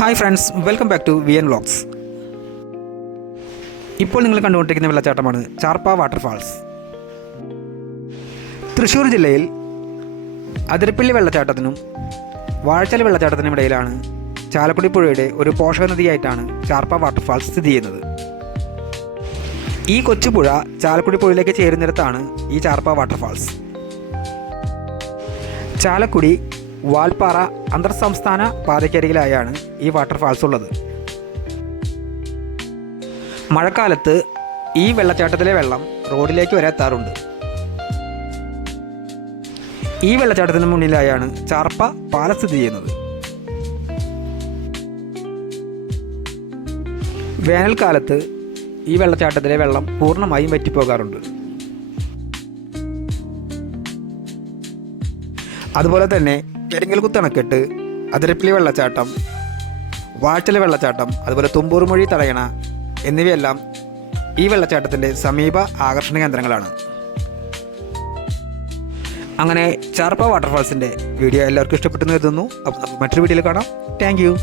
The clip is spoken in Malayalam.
Hi friends, welcome back to VN vlogs. ഇപ്പോൾ നിങ്ങൾ കണ്ടുകൊണ്ടിരിക്കുന്ന വെള്ളച്ചാട്ടമാണ് ചാർപ്പ വാട്ടർഫാൾസ്. തൃശ്ശൂർ ജില്ലയിൽ അതിരപ്പള്ളി വെള്ളച്ചാട്ടത്തിനും വാഴച്ചാൽ വെള്ളച്ചാട്ടത്തിനും ഇടയിലാണ് ചാലക്കുടി പുഴയുടെ ഒരു പോഷക നദിയായിട്ടാണ് ചാർപ്പ വാട്ടർഫാൾസ് സ്ഥിതി ചെയ്യുന്നത്. ഈ കൊച്ചുപുഴ ചാലക്കുടി പുഴയിലേക്ക് ചേരുന്നിടത്താണ് ഈ ചാർപ്പ വാട്ടർഫാൾസ്. ചാലക്കുടി വാൽപ്പാറ അന്തർ സംസ്ഥാന പാതയ്ക്കരികിലായാണ് ഈ വാട്ടർഫാൾസ് ഉള്ളത്. മഴക്കാലത്ത് ഈ വെള്ളച്ചാട്ടത്തിലെ വെള്ളം റോഡിലേക്ക് വരെ എത്താറുണ്ട്. ഈ വെള്ളച്ചാട്ടത്തിന് മുന്നിലായാണ് ചാർപ്പ പാലം സ്ഥിതി ചെയ്യുന്നത്. വേനൽക്കാലത്ത് ഈ വെള്ളച്ചാട്ടത്തിലെ വെള്ളം പൂർണ്ണമായും വറ്റിപ്പോകാറുണ്ട്. അതുപോലെ തന്നെ പെരിങ്ങൽകുത്ത് അണക്കെട്ട്, അതിരപ്പള്ളി വെള്ളച്ചാട്ടം, വാഴച്ചാൽ വെള്ളച്ചാട്ടം, അതുപോലെ തുമ്പൂർമൊഴി തടയണ എന്നിവയെല്ലാം ഈ വെള്ളച്ചാട്ടത്തിൻ്റെ സമീപ ആകർഷണ കേന്ദ്രങ്ങളാണ്. അങ്ങനെ ചാർപ്പ വാട്ടർഫാൾസിൻ്റെ വീഡിയോ എല്ലാവർക്കും ഇഷ്ടപ്പെട്ടെന്ന് കരുതുന്നു. അപ്പോൾ നമുക്ക് മറ്റൊരു വീഡിയോയിൽ കാണാം. Thank you.